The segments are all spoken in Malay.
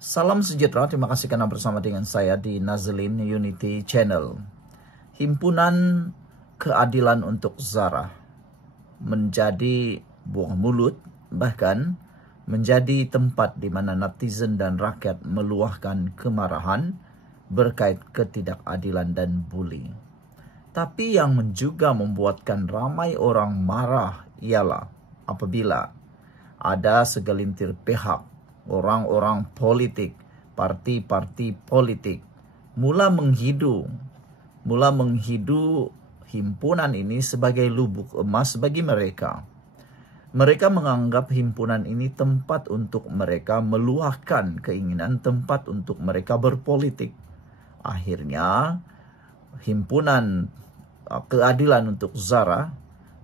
Salam sejahtera, terima kasih karena bersama dengan saya di Nazlin Unity Channel. Himpunan Keadilan untuk Zara menjadi buah mulut, bahkan menjadi tempat di mana netizen dan rakyat meluahkan kemarahan berkait ketidakadilan dan bully. Tapi yang juga membuatkan ramai orang marah ialah apabila ada segelintir pihak, orang-orang politik, parti-parti politik mula menghidu himpunan ini sebagai lubuk emas bagi mereka. Mereka menganggap himpunan ini tempat untuk mereka meluahkan keinginan, tempat untuk mereka berpolitik. Akhirnya, himpunan keadilan untuk Zara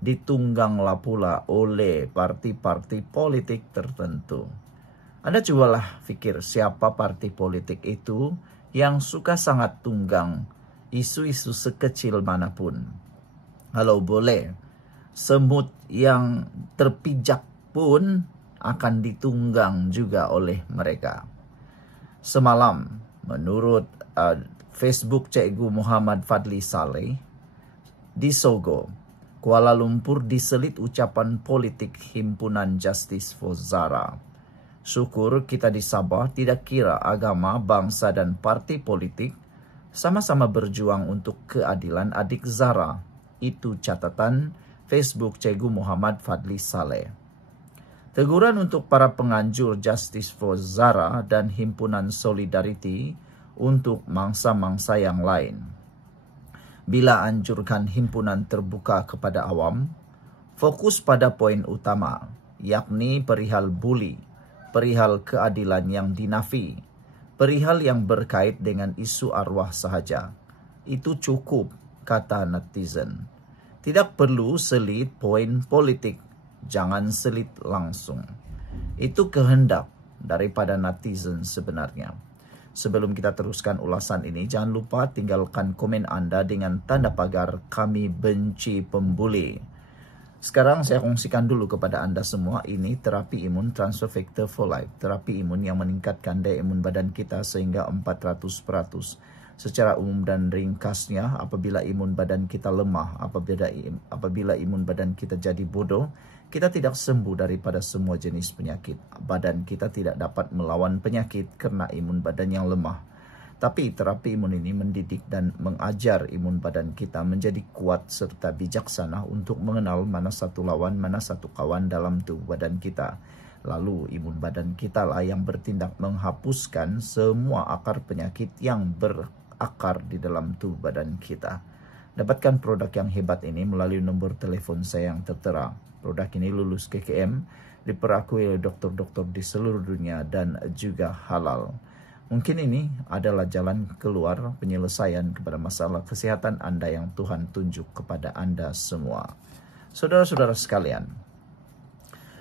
ditungganglah pula oleh parti-parti politik tertentu. Anda cobalah pikir siapa parti politik itu yang suka sangat tunggang isu-isu sekecil manapun. Kalau boleh, semut yang terpijak pun akan ditunggang juga oleh mereka. Semalam, menurut Facebook Cikgu Muhammad Fadli Saleh, di Sogo, Kuala Lumpur diselit ucapan politik himpunan Justice for Zara. Syukur kita di Sabah tidak kira agama, bangsa dan parti politik sama-sama berjuang untuk keadilan adik Zara. Itu catatan Facebook Cikgu Muhammad Fadli Saleh. Teguran untuk para penganjur Justice for Zara dan himpunan Solidarity untuk mangsa-mangsa yang lain. Bila anjurkan himpunan terbuka kepada awam, fokus pada poin utama, yakni perihal bully, perihal keadilan yang dinafi, perihal yang berkait dengan isu arwah sahaja. Itu cukup, kata netizen. Tidak perlu selit poin politik, jangan selit langsung. Itu kehendak daripada netizen sebenarnya. Sebelum kita teruskan ulasan ini, jangan lupa tinggalkan komen Anda dengan tanda pagar kami benci pembuli. Sekarang saya kongsikan dulu kepada Anda semua, ini terapi imun Transfer Factor for Life. Terapi imun yang meningkatkan daya imun badan kita sehingga 400%. Secara umum dan ringkasnya, apabila imun badan kita lemah, apabila imun badan kita jadi bodoh, kita tidak sembuh daripada semua jenis penyakit. Badan kita tidak dapat melawan penyakit karena imun badan yang lemah. Tapi terapi imun ini mendidik dan mengajar imun badan kita menjadi kuat serta bijaksana untuk mengenal mana satu lawan, mana satu kawan dalam tubuh badan kita. Lalu imun badan kita lah yang bertindak menghapuskan semua akar penyakit yang berakar di dalam tubuh badan kita. Dapatkan produk yang hebat ini melalui nomor telepon saya yang tertera. Produk ini lulus KKM, diperakui oleh dokter-dokter di seluruh dunia dan juga halal. Mungkin ini adalah jalan keluar penyelesaian kepada masalah kesehatan Anda yang Tuhan tunjuk kepada Anda semua. Saudara-saudara sekalian,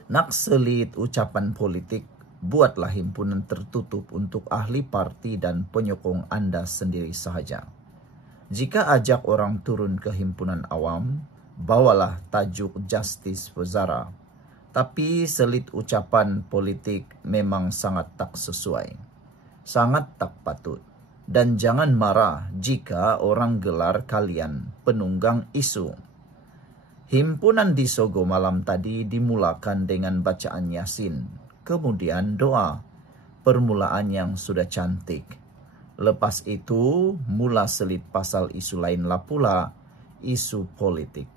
nak selit ucapan politik, buatlah himpunan tertutup untuk ahli parti dan penyokong Anda sendiri sahaja. Jika ajak orang turun ke himpunan awam, bawalah tajuk Justice for Zara. Tapi selit ucapan politik memang sangat tak sesuai. Sangat tak patut. Dan jangan marah jika orang gelar kalian penunggang isu. Himpunan di Sogo malam tadi dimulakan dengan bacaan Yasin. Kemudian doa. Permulaan yang sudah cantik. Lepas itu mula selit pasal isu lain lah pula. Isu politik.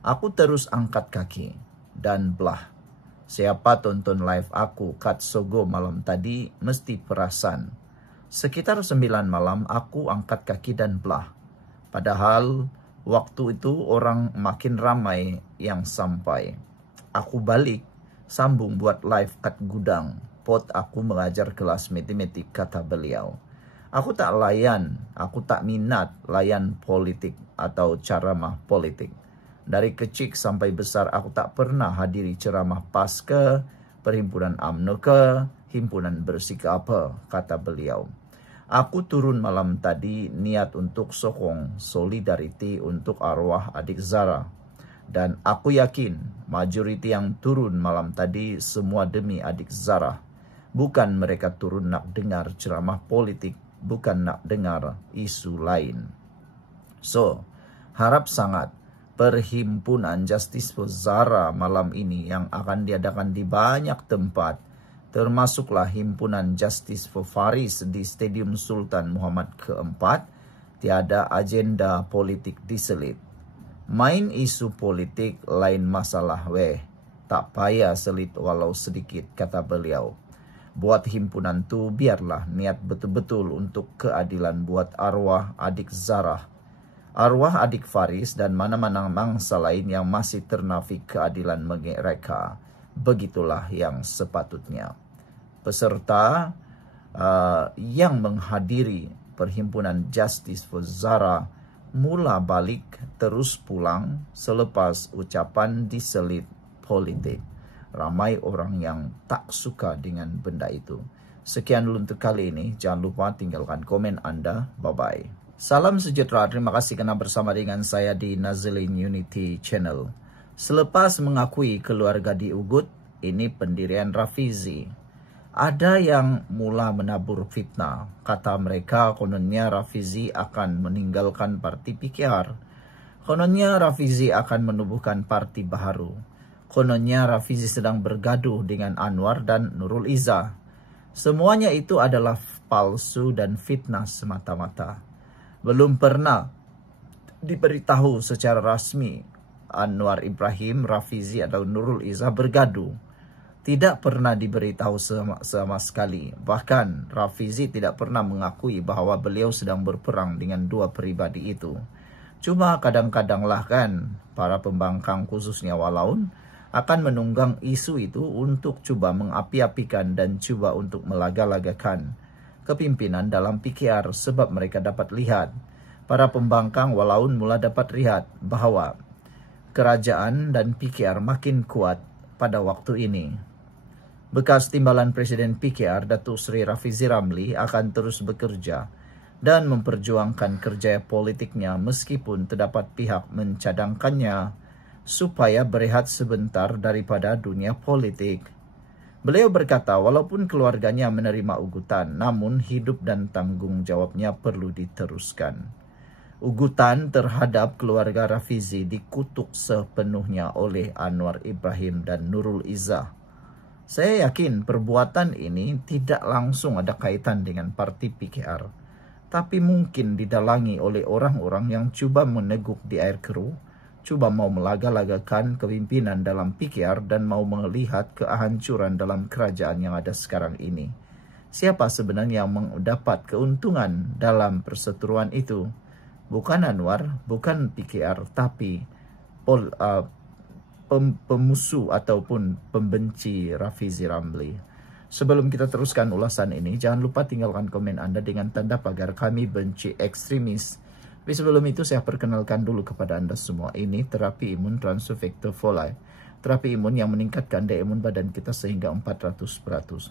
Aku terus angkat kaki dan belah. Siapa tonton live aku kat Sogo malam tadi mesti perasan. Sekitar 9 malam aku angkat kaki dan belah. Padahal waktu itu orang makin ramai yang sampai. Aku balik sambung buat live kat gudang. Pot aku mengajar kelas matematik, kata beliau. Aku tak minat layan politik atau ceramah politik. Dari kecil sampai besar aku tak pernah hadiri ceramah PAS ke, perhimpunan UMNO ke, himpunan bersika apa, kata beliau. Aku turun malam tadi niat untuk sokong solidarity untuk arwah adik Zara. Dan aku yakin majoriti yang turun malam tadi semua demi adik Zara. Bukan mereka turun nak dengar ceramah politik, bukan nak dengar isu lain. So, harap sangat perhimpunan Justice for Zara malam ini yang akan diadakan di banyak tempat, termasuklah himpunan Justice for Faris di Stadium Sultan Muhammad keempat, tiada agenda politik diselit. Main isu politik lain masalah weh, tak payah selit walau sedikit, kata beliau. Buat himpunan tu biarlah niat betul-betul untuk keadilan buat arwah adik Zarah, arwah adik Faris dan mana-mana mangsa lain yang masih ternafik keadilan mereka. Begitulah yang sepatutnya. Peserta yang menghadiri perhimpunan Justice for Zara mula balik terus pulang selepas ucapan diselit politik. Ramai orang yang tak suka dengan benda itu. Sekian dulu untuk kali ini. Jangan lupa tinggalkan komen Anda. Bye-bye. Salam sejahtera. Terima kasih kerana bersama dengan saya di Nazilin Unity Channel. Selepas mengakui keluarga di Ubud, ini pendirian Rafizi. Ada yang mula menabur fitnah. Kata mereka kononnya Rafizi akan meninggalkan parti PKR. Kononnya Rafizi akan menubuhkan parti baru. Kononnya Rafizi sedang bergaduh dengan Anwar dan Nurul Izzah. Semuanya itu adalah palsu dan fitnah semata-mata. Belum pernah diberitahu secara rasmi Anwar Ibrahim, Rafizi atau Nurul Izzah bergaduh. Tidak pernah diberitahu sama sekali. Bahkan Rafizi tidak pernah mengakui bahwa beliau sedang berperang dengan dua pribadi itu. Cuma kadang-kadanglah kan para pembangkang khususnya Walaun akan menunggang isu itu untuk coba mengapi-apikan dan coba untuk melaga-lagakan kepimpinan dalam PKR sebab mereka dapat lihat, para pembangkang Walaun mula dapat lihat bahwa kerajaan dan PKR makin kuat pada waktu ini. Bekas timbalan Presiden PKR Datuk Seri Rafizi Ramli akan terus bekerja dan memperjuangkan kerja politiknya meskipun terdapat pihak mencadangkannya supaya berehat sebentar daripada dunia politik. Beliau berkata walaupun keluarganya menerima ugutan, namun hidup dan tanggung jawabnya perlu diteruskan. Ugutan terhadap keluarga Rafizi dikutuk sepenuhnya oleh Anwar Ibrahim dan Nurul Izzah. Saya yakin perbuatan ini tidak langsung ada kaitan dengan parti PKR, tapi mungkin didalangi oleh orang-orang yang cuba meneguk di air keruh, cuba mau melaga-lagakan kepimpinan dalam PKR dan mau melihat kehancuran dalam kerajaan yang ada sekarang ini. Siapa sebenarnya yang mendapat keuntungan dalam perseteruan itu? Bukan Anwar, bukan PKR, tapi pemusuh ataupun pembenci Rafizi Ramli. Sebelum kita teruskan ulasan ini, jangan lupa tinggalkan komen Anda dengan tanda pagar kami benci ekstremis. Tapi sebelum itu saya perkenalkan dulu kepada Anda semua. Ini terapi imun Transufactor Folai. Terapi imun yang meningkatkan daya imun badan kita sehingga 400%.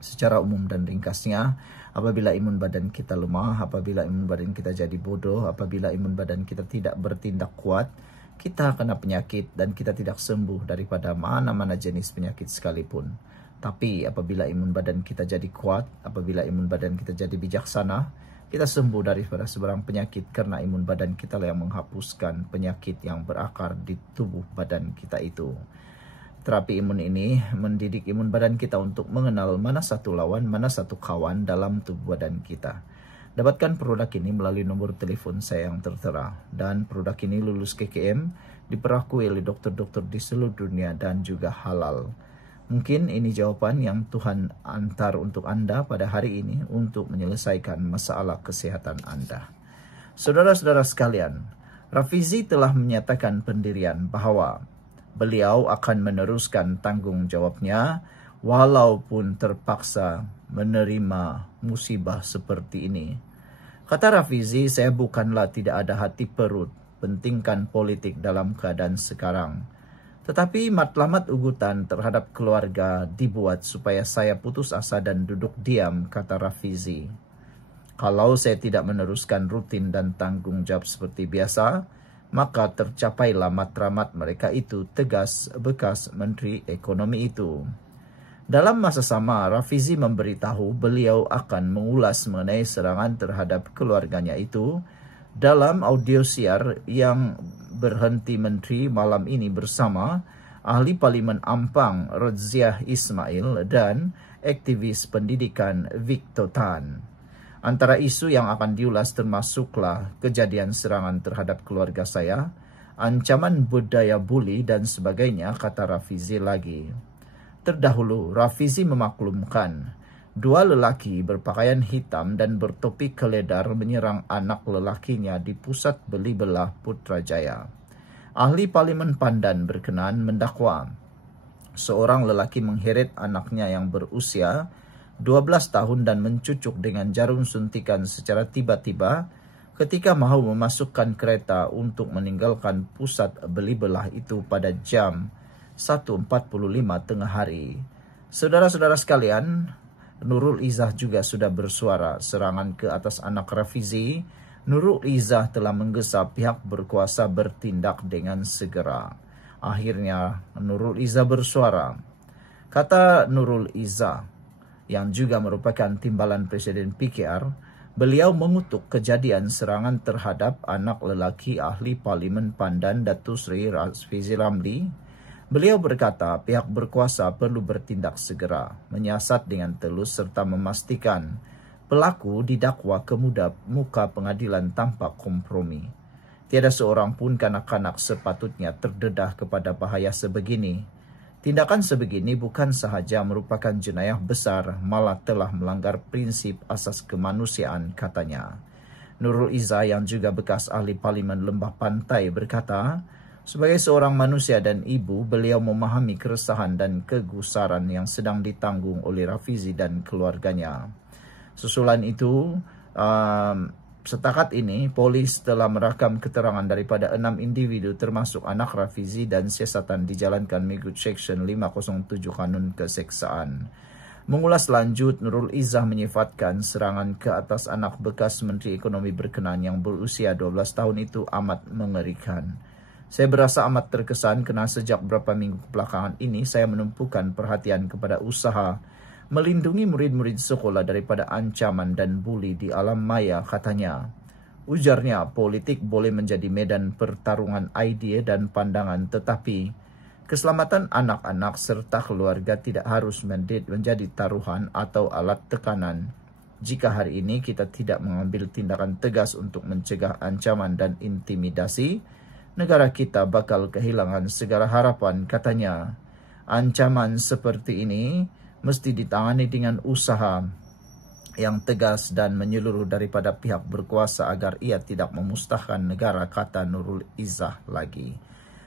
Secara umum dan ringkasnya, apabila imun badan kita lemah, apabila imun badan kita jadi bodoh, apabila imun badan kita tidak bertindak kuat, kita kena penyakit dan kita tidak sembuh daripada mana-mana jenis penyakit sekalipun. Tapi apabila imun badan kita jadi kuat, apabila imun badan kita jadi bijaksana, kita sembuh daripada sebarang penyakit karena imun badan kita lah yang menghapuskan penyakit yang berakar di tubuh badan kita itu. Terapi imun ini mendidik imun badan kita untuk mengenal mana satu lawan, mana satu kawan dalam tubuh badan kita. Dapatkan produk ini melalui nomor telepon saya yang tertera. Dan produk ini lulus KKM, diperakui oleh dokter-dokter di seluruh dunia dan juga halal. Mungkin ini jawaban yang Tuhan antar untuk Anda pada hari ini untuk menyelesaikan masalah kesehatan Anda. Saudara-saudara sekalian, Rafizi telah menyatakan pendirian bahwa beliau akan meneruskan tanggung jawabnya walaupun terpaksa menerima musibah seperti ini. Kata Rafizi, saya bukanlah tidak ada hati perut, pentingkan politik dalam keadaan sekarang. Tetapi matlamat ugutan terhadap keluarga dibuat supaya saya putus asa dan duduk diam, kata Rafizi. Kalau saya tidak meneruskan rutin dan tanggung jawab seperti biasa, maka tercapailah matlamat mereka itu, tegas bekas Menteri Ekonomi itu. Dalam masa sama, Rafizi memberitahu beliau akan mengulas mengenai serangan terhadap keluarganya itu dalam audio siar yang berhenti menteri malam ini bersama ahli Parlimen Ampang Roziah Ismail dan aktivis pendidikan Victor Tan. Antara isu yang akan diulas termasuklah kejadian serangan terhadap keluarga saya, ancaman budaya bully dan sebagainya, kata Rafizi lagi. Terdahulu, Rafizi memaklumkan dua lelaki berpakaian hitam dan bertopi keledar menyerang anak lelakinya di pusat beli belah Putrajaya. Ahli Parlimen Pandan berkenan mendakwa seorang lelaki mengheret anaknya yang berusia 12 tahun dan mencucuk dengan jarum suntikan secara tiba-tiba ketika mahu memasukkan kereta untuk meninggalkan pusat beli belah itu pada jam 1.45 tengah hari. Saudara-saudara sekalian, Nurul Izzah juga sudah bersuara serangan ke atas anak Rafizi. Nurul Izzah telah menggesa pihak berkuasa bertindak dengan segera. Akhirnya Nurul Izzah bersuara. Kata Nurul Izzah, yang juga merupakan timbalan Presiden PKR, beliau mengutuk kejadian serangan terhadap anak lelaki ahli Parlimen Pandan Datuk Seri Rafizi Ramli. Beliau berkata pihak berkuasa perlu bertindak segera, menyiasat dengan telus serta memastikan pelaku didakwa ke muka pengadilan tanpa kompromi. Tiada seorang pun kanak-kanak sepatutnya terdedah kepada bahaya sebegini. Tindakan sebegini bukan sahaja merupakan jenayah besar, malah telah melanggar prinsip asas kemanusiaan, katanya. Nurul Izzah yang juga bekas ahli Parlimen Lembah Pantai berkata, sebagai seorang manusia dan ibu, beliau memahami keresahan dan kegusaran yang sedang ditanggung oleh Rafizi dan keluarganya. Susulan itu, setakat ini, polis telah merakam keterangan daripada 6 individu termasuk anak Rafizi dan siasatan dijalankan mengikut Seksyen 507 Kanun Keseksaan. Mengulas lanjut, Nurul Izzah menyifatkan serangan ke atas anak bekas Menteri Ekonomi berkenan yang berusia 12 tahun itu amat mengerikan. Saya berasa amat terkesan kerana sejak beberapa minggu belakangan ini saya menumpukan perhatian kepada usaha melindungi murid-murid sekolah daripada ancaman dan buli di alam maya, katanya. Ujarnya, politik boleh menjadi medan pertarungan idea dan pandangan, tetapi keselamatan anak-anak serta keluarga tidak harus menjadi taruhan atau alat tekanan. Jika hari ini kita tidak mengambil tindakan tegas untuk mencegah ancaman dan intimidasi, negara kita bakal kehilangan segala harapan, katanya. Ancaman seperti ini mesti ditangani dengan usaha yang tegas dan menyeluruh daripada pihak berkuasa agar ia tidak memusnahkan negara, kata Nurul Izzah lagi.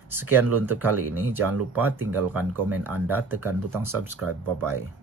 Sekian untuk kali ini. Jangan lupa tinggalkan komen anda, tekan butang subscribe. Bye-bye.